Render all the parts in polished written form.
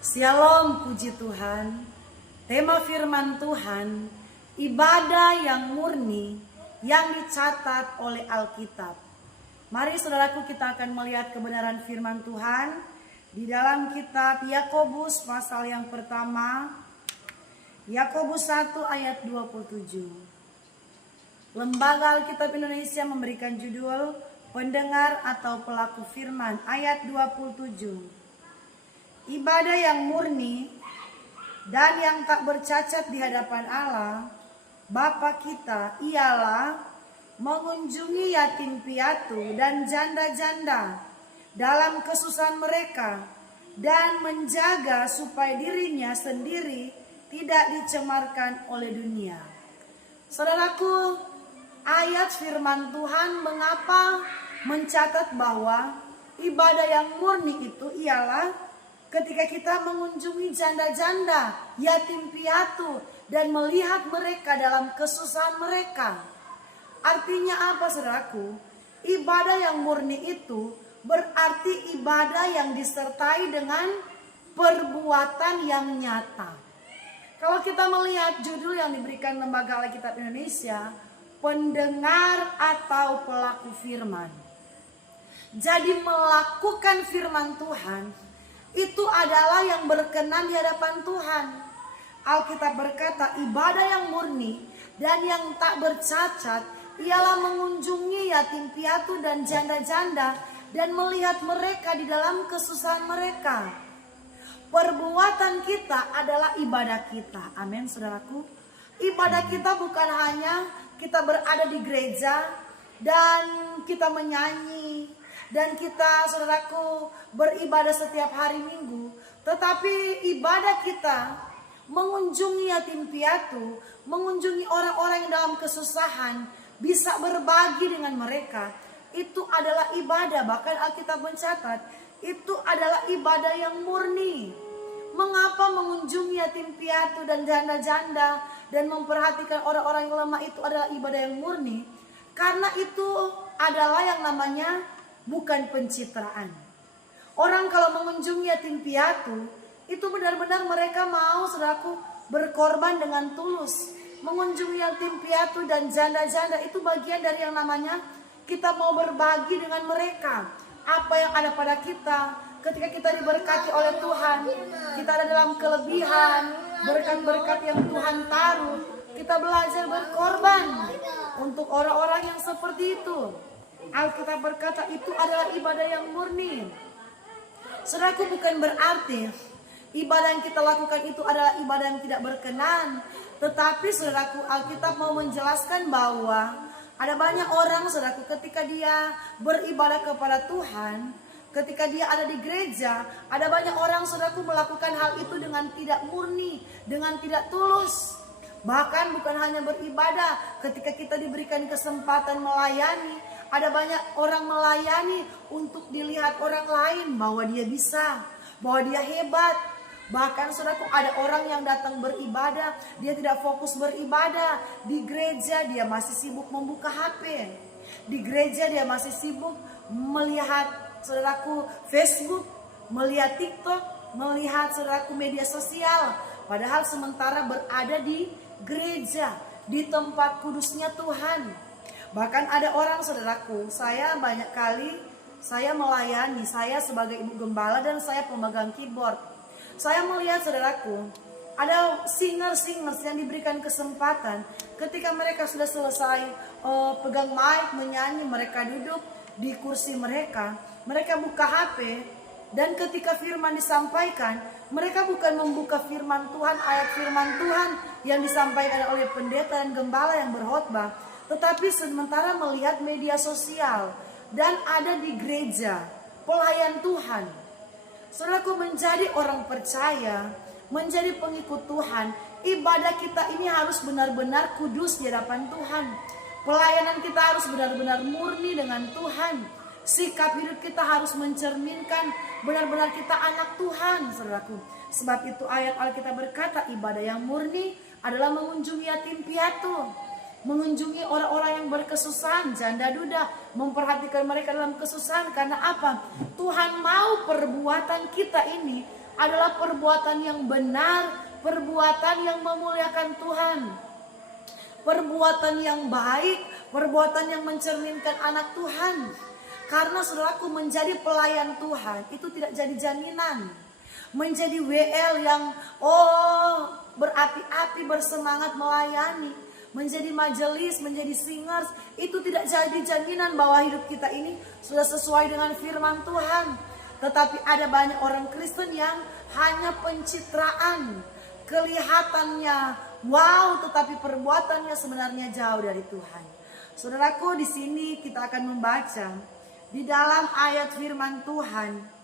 Shalom, puji Tuhan. Tema firman Tuhan, ibadah yang murni yang dicatat oleh Alkitab. Mari saudaraku, kita akan melihat kebenaran firman Tuhan di dalam kitab Yakobus pasal yang pertama, Yakobus 1 ayat 27. Lembaga Alkitab Indonesia memberikan judul pendengar atau pelaku firman ayat 27. Ibadah yang murni dan yang tak bercacat di hadapan Allah Bapa kita ialah mengunjungi yatim piatu dan janda-janda dalam kesusahan mereka dan menjaga supaya dirinya sendiri tidak dicemarkan oleh dunia. Saudaraku, ayat firman Tuhan mengapa mencatat bahwa ibadah yang murni itu ialah ketika kita mengunjungi janda-janda, yatim piatu, dan melihat mereka dalam kesusahan mereka. Artinya apa, saudaraku? Ibadah yang murni itu berarti ibadah yang disertai dengan perbuatan yang nyata. Kalau kita melihat judul yang diberikan Lembaga Alkitab Indonesia, pendengar atau pelaku firman. Jadi melakukan firman Tuhan itu adalah yang berkenan di hadapan Tuhan. Alkitab berkata ibadah yang murni dan yang tak bercacat ialah mengunjungi yatim piatu dan janda-janda dan melihat mereka di dalam kesusahan mereka. Perbuatan kita adalah ibadah kita. Amin, saudaraku. Ibadah kita bukan hanya kita berada di gereja dan kita menyanyi dan kita, saudaraku, beribadah setiap hari Minggu. Tetapi ibadah kita mengunjungi yatim piatu, mengunjungi orang-orang yang dalam kesusahan, bisa berbagi dengan mereka. Itu adalah ibadah. Bahkan Alkitab mencatat, itu adalah ibadah yang murni. Mengapa mengunjungi yatim piatu dan janda-janda dan memperhatikan orang-orang yang lemah itu adalah ibadah yang murni? Karena itu adalah yang namanya bukan pencitraan. Orang kalau mengunjungi yatim piatu, itu benar-benar mereka mau, saudaraku, berkorban dengan tulus. Mengunjungi yatim piatu dan janda-janda itu bagian dari yang namanya kita mau berbagi dengan mereka. Apa yang ada pada kita, ketika kita diberkati oleh Tuhan, kita ada dalam kelebihan, berkat-berkat yang Tuhan taruh, kita belajar berkorban untuk orang-orang yang seperti itu. Alkitab berkata itu adalah ibadah yang murni. Saudaraku, bukan berarti ibadah yang kita lakukan itu adalah ibadah yang tidak berkenan. Tetapi saudaraku, Alkitab mau menjelaskan bahwa ada banyak orang, saudaraku, ketika dia beribadah kepada Tuhan, ketika dia ada di gereja, ada banyak orang, saudaraku, melakukan hal itu dengan tidak murni, dengan tidak tulus. Bahkan bukan hanya beribadah, ketika kita diberikan kesempatan melayani, ada banyak orang melayani untuk dilihat orang lain bahwa dia bisa, bahwa dia hebat. Bahkan saudaraku, ada orang yang datang beribadah, dia tidak fokus beribadah. Di gereja dia masih sibuk membuka HP. Di gereja dia masih sibuk melihat, saudaraku, Facebook, melihat TikTok, melihat, saudaraku, media sosial. Padahal sementara berada di gereja, di tempat kudusnya Tuhan. Bahkan ada orang, saudaraku, saya banyak kali saya melayani, saya sebagai ibu gembala dan saya pemegang keyboard. Saya melihat, saudaraku, ada singers yang diberikan kesempatan ketika mereka sudah selesai pegang mic menyanyi, mereka duduk di kursi mereka buka HP, dan ketika firman disampaikan, mereka bukan membuka firman Tuhan, ayat firman Tuhan yang disampaikan oleh pendeta dan gembala yang berkhotbah, tetapi sementara melihat media sosial dan ada di gereja, pelayan Tuhan. Saudaraku, menjadi orang percaya, menjadi pengikut Tuhan, ibadah kita ini harus benar-benar kudus di hadapan Tuhan. Pelayanan kita harus benar-benar murni dengan Tuhan. Sikap hidup kita harus mencerminkan benar-benar kita anak Tuhan, saudaraku. Sebab itu ayat Alkitab berkata ibadah yang murni adalah mengunjungi yatim piatu, mengunjungi orang-orang yang berkesusahan, janda duda, memperhatikan mereka dalam kesusahan. Karena apa? Tuhan mau perbuatan kita ini adalah perbuatan yang benar, perbuatan yang memuliakan Tuhan, perbuatan yang baik, perbuatan yang mencerminkan anak Tuhan. Karena saudaraku, menjadi pelayan Tuhan itu tidak jadi jaminan. Menjadi WL yang berapi-api bersemangat melayani, menjadi majelis, menjadi singers, itu tidak jadi jaminan bahwa hidup kita ini sudah sesuai dengan firman Tuhan. Tetapi ada banyak orang Kristen yang hanya pencitraan, kelihatannya wow, tetapi perbuatannya sebenarnya jauh dari Tuhan. Saudaraku, di sini kita akan membaca di dalam ayat firman Tuhan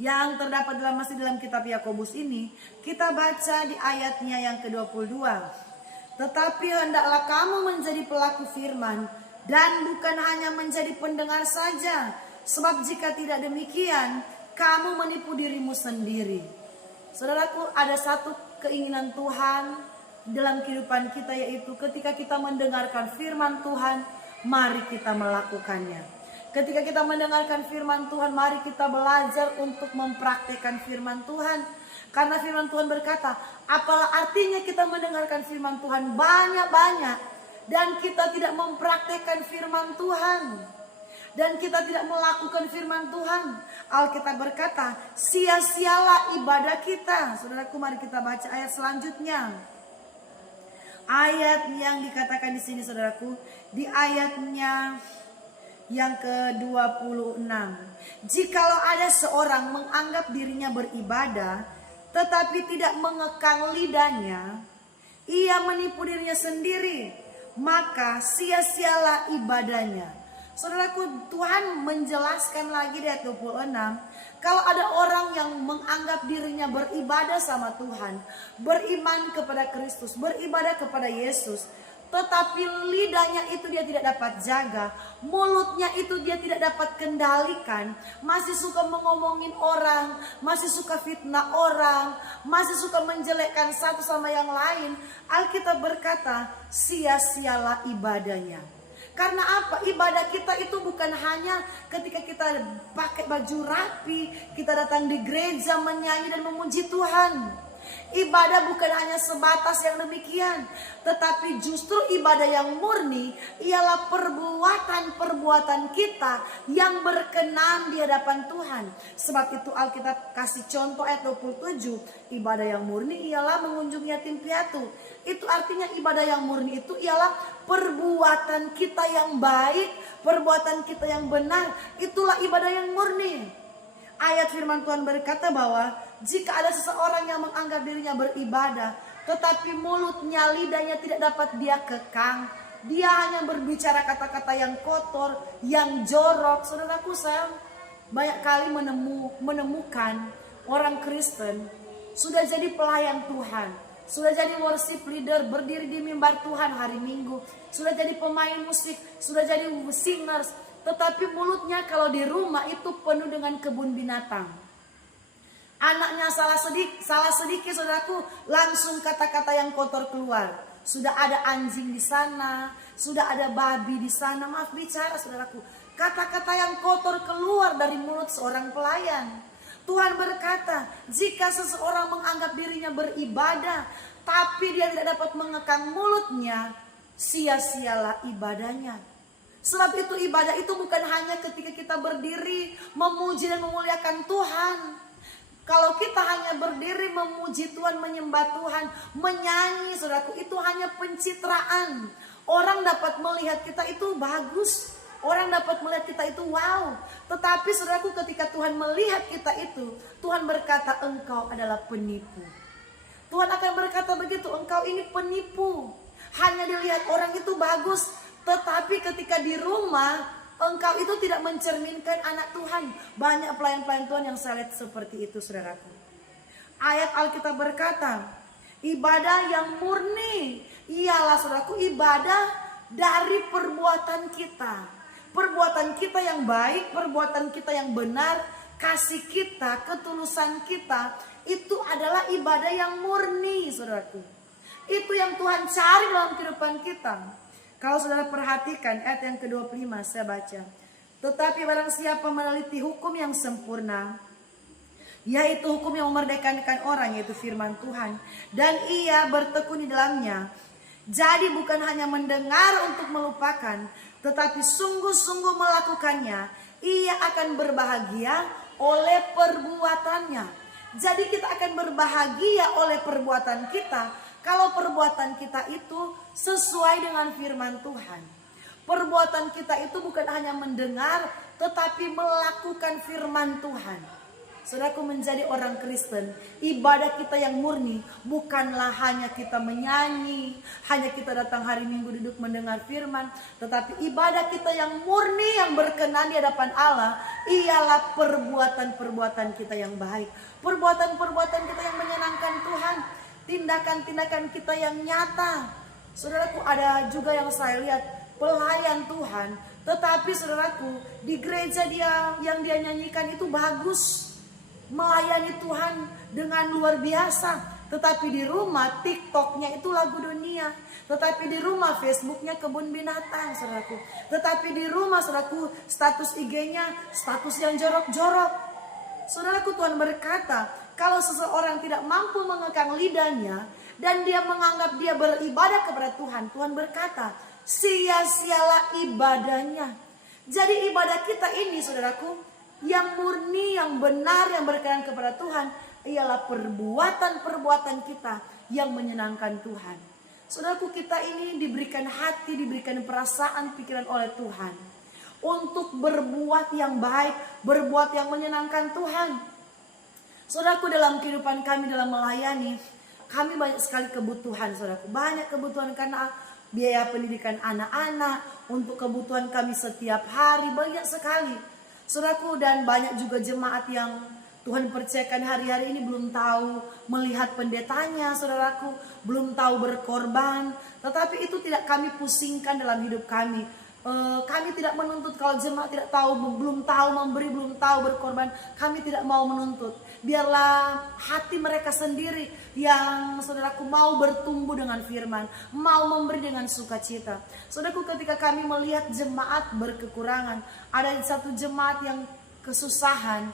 yang terdapat masih dalam kitab Yakobus ini. Kita baca di ayatnya yang ke-22. Tetapi hendaklah kamu menjadi pelaku firman dan bukan hanya menjadi pendengar saja. Sebab jika tidak demikian, kamu menipu dirimu sendiri. Saudaraku, ada satu keinginan Tuhan dalam kehidupan kita, yaitu ketika kita mendengarkan firman Tuhan, mari kita melakukannya. Ketika kita mendengarkan firman Tuhan, mari kita belajar untuk mempraktikkan firman Tuhan. Karena firman Tuhan berkata, apalah artinya kita mendengarkan firman Tuhan banyak-banyak dan kita tidak mempraktikkan firman Tuhan, dan kita tidak melakukan firman Tuhan. Alkitab berkata, sia-sialah ibadah kita. Saudaraku, mari kita baca ayat selanjutnya. Ayat yang dikatakan di sini, saudaraku, di ayatnya yang ke-26. Jikalau ada seorang menganggap dirinya beribadah, tetapi tidak mengekang lidahnya, ia menipu dirinya sendiri, maka sia-sialah ibadahnya. Saudaraku, Tuhan menjelaskan lagi di ayat 26, kalau ada orang yang menganggap dirinya beribadah sama Tuhan, beriman kepada Kristus, beribadah kepada Yesus, tetapi lidahnya itu dia tidak dapat jaga, mulutnya itu dia tidak dapat kendalikan, masih suka mengomongin orang, masih suka fitnah orang, masih suka menjelekkan satu sama yang lain. Alkitab berkata, sia-sialah ibadahnya. Karena apa? Ibadah kita itu bukan hanya ketika kita pakai baju rapi, kita datang di gereja menyanyi dan memuji Tuhan. Ibadah bukan hanya sebatas yang demikian, tetapi justru ibadah yang murni ialah perbuatan-perbuatan kita yang berkenan di hadapan Tuhan. Sebab itu Alkitab kasih contoh ayat 27, ibadah yang murni ialah mengunjungi yatim piatu. Itu artinya ibadah yang murni itu ialah perbuatan kita yang baik, perbuatan kita yang benar. Itulah ibadah yang murni. Ayat firman Tuhan berkata bahwa jika ada seseorang yang menganggap dirinya beribadah, tetapi mulutnya, lidahnya tidak dapat dia kekang, dia hanya berbicara kata-kata yang kotor, yang jorok. Saudaraku, saya banyak kali menemukan orang Kristen sudah jadi pelayan Tuhan, sudah jadi worship leader, berdiri di mimbar Tuhan hari Minggu, sudah jadi pemain musik, sudah jadi singers, tetapi mulutnya kalau di rumah itu penuh dengan kebun binatang. Anaknya salah sedikit, saudaraku, langsung kata-kata yang kotor keluar. Sudah ada anjing di sana, sudah ada babi di sana. Maaf bicara, saudaraku, kata-kata yang kotor keluar dari mulut seorang pelayan. Tuhan berkata, jika seseorang menganggap dirinya beribadah, tapi dia tidak dapat mengekang mulutnya, sia-sialah ibadahnya. Sebab itu ibadah itu bukan hanya ketika kita berdiri memuji dan memuliakan Tuhan. Kalau kita hanya berdiri memuji Tuhan, menyembah Tuhan, menyanyi, saudaraku, itu hanya pencitraan. Orang dapat melihat kita itu bagus, orang dapat melihat kita itu wow. Tetapi saudaraku, ketika Tuhan melihat kita itu, Tuhan berkata, engkau adalah penipu. Tuhan akan berkata begitu, engkau ini penipu. Hanya dilihat orang itu bagus, tetapi ketika di rumah, engkau itu tidak mencerminkan anak Tuhan. Banyak pelayan-pelayan Tuhan yang saya lihat seperti itu, saudaraku. Ayat Alkitab berkata, ibadah yang murni ialah, saudaraku, ibadah dari perbuatan kita. Perbuatan kita yang baik, perbuatan kita yang benar, kasih kita, ketulusan kita, itu adalah ibadah yang murni, saudaraku. Itu yang Tuhan cari dalam kehidupan kita. Kalau saudara perhatikan ayat yang ke-25, saya baca. Tetapi barang siapa meneliti hukum yang sempurna, yaitu hukum yang memerdekakan orang, yaitu firman Tuhan, dan ia bertekun di dalamnya. Jadi bukan hanya mendengar untuk melupakan, tetapi sungguh-sungguh melakukannya, ia akan berbahagia oleh perbuatannya. Jadi kita akan berbahagia oleh perbuatan kita kalau perbuatan kita itu sesuai dengan firman Tuhan. Perbuatan kita itu bukan hanya mendengar, tetapi melakukan firman Tuhan. Saudaraku, menjadi orang Kristen, ibadah kita yang murni bukanlah hanya kita menyanyi, hanya kita datang hari Minggu duduk mendengar firman, tetapi ibadah kita yang murni, yang berkenan di hadapan Allah, ialah perbuatan-perbuatan kita yang baik, perbuatan-perbuatan kita yang menyenangkan Tuhan, tindakan-tindakan kita yang nyata. Saudaraku, ada juga yang saya lihat pelayan Tuhan, tetapi saudaraku, di gereja dia yang dia nyanyikan itu bagus, melayani Tuhan dengan luar biasa, tetapi di rumah TikToknya itu lagu dunia, tetapi di rumah Facebooknya kebun binatang, saudaraku, tetapi di rumah, saudaraku, status IG-nya status yang jorok-jorok. Saudaraku, Tuhan berkata, kalau seseorang tidak mampu mengekang lidahnya dan dia menganggap dia beribadah kepada Tuhan, Tuhan berkata, sia-sialah ibadahnya. Jadi ibadah kita ini, saudaraku, yang murni, yang benar, yang berkenan kepada Tuhan, ialah perbuatan-perbuatan kita yang menyenangkan Tuhan. Saudaraku, kita ini diberikan hati, diberikan perasaan, pikiran oleh Tuhan untuk berbuat yang baik, berbuat yang menyenangkan Tuhan. Saudaraku, dalam kehidupan kami, dalam melayani, kami banyak sekali kebutuhan, saudaraku. Banyak kebutuhan karena biaya pendidikan anak-anak, untuk kebutuhan kami setiap hari, banyak sekali. Saudaraku, dan banyak juga jemaat yang Tuhan percayakan hari-hari ini belum tahu melihat pendetanya, saudaraku, belum tahu berkorban. Tetapi itu tidak kami pusingkan dalam hidup kami. Kami tidak menuntut kalau jemaat tidak tahu, belum tahu memberi, belum tahu berkorban. Kami tidak mau menuntut. Biarlah hati mereka sendiri yang, saudaraku, mau bertumbuh dengan firman, mau memberi dengan sukacita. Saudaraku, ketika kami melihat jemaat berkekurangan, ada satu jemaat yang kesusahan,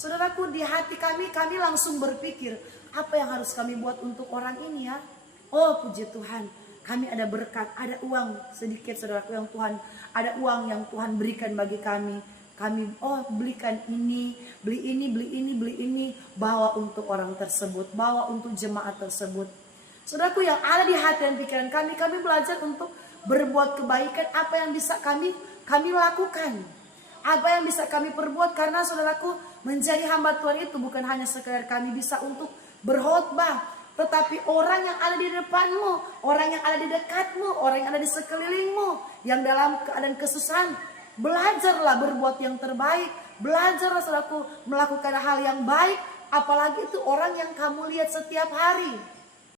saudaraku, di hati kami langsung berpikir, apa yang harus kami buat untuk orang ini ya? Oh, puji Tuhan, kami ada berkat, ada uang sedikit, saudaraku, yang Tuhan, ada uang yang Tuhan berikan bagi kami. Kami, belikan ini, beli ini, bawa untuk orang tersebut, bawa untuk jemaat tersebut. Saudaraku, yang ada di hati dan pikiran kami belajar untuk berbuat kebaikan. Apa yang bisa kami lakukan, apa yang bisa kami perbuat, karena saudaraku, menjadi hamba Tuhan itu bukan hanya sekedar kami bisa untuk berkhotbah, tetapi orang yang ada di depanmu, orang yang ada di dekatmu, orang yang ada di sekelilingmu, yang dalam keadaan kesusahan, belajarlah berbuat yang terbaik, belajarlah, saudaraku, melakukan hal yang baik, apalagi itu orang yang kamu lihat setiap hari.